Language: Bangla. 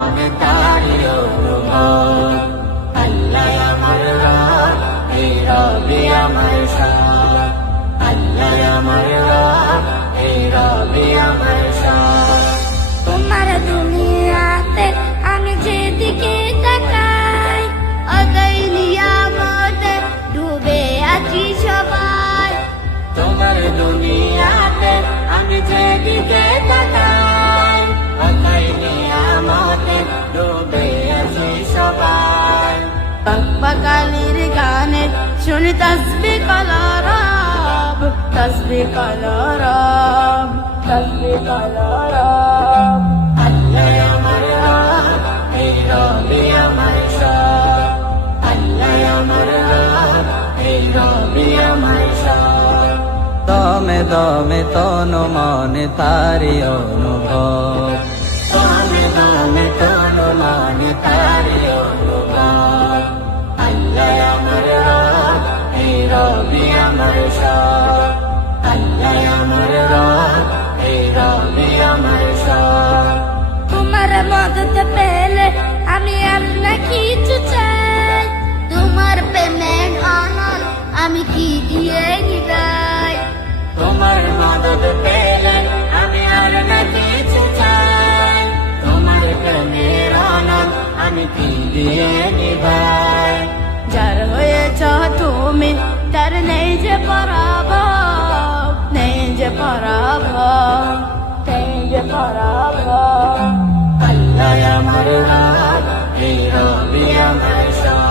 আমি তারি অনুভব, আল্লাহ আমার রব, এই রবি আমার সব, আল্লাহ আমার রব, এই রবি আমার সব। তোমার দুনিয়াতে আমি যেদিকে তাকাই, অতই নিয়ামতে ডুবে আছি সবাই। তোমার দুনিয়াতে আমি যেদিকে তাকাই, অতই নিয়ামতে ডুবে আছি সবাই। পাকালির গানে শুনি তসবিহ কলরব, তসবিহ কলরব, তসবিহ কলরব। আল্লাহ আমার রব, এই রবি আমার সব, আল্লাহ আমার রব, এই রবি আমার সব। দমে দমে তনু মনে তারি অনুভব, দমে দমে তনু মনে তারি অনুভব। আল্লাহ আমার রব, এই রবি আমার সব, আল্লাহ আমার রব, এই রবি আমার সব। তোমার মদত পেলে আমি আর না কিছু চাই, তোমার প্রেমের আনন্দ আমি কি দিয়ে নিবাই। তোমার মদদ পেলে আমি আর না কিছু চাই, তোমার প্রেমের আনন্দ আমি কি দিয়ে নিভাই। যার হয়েছ তুমি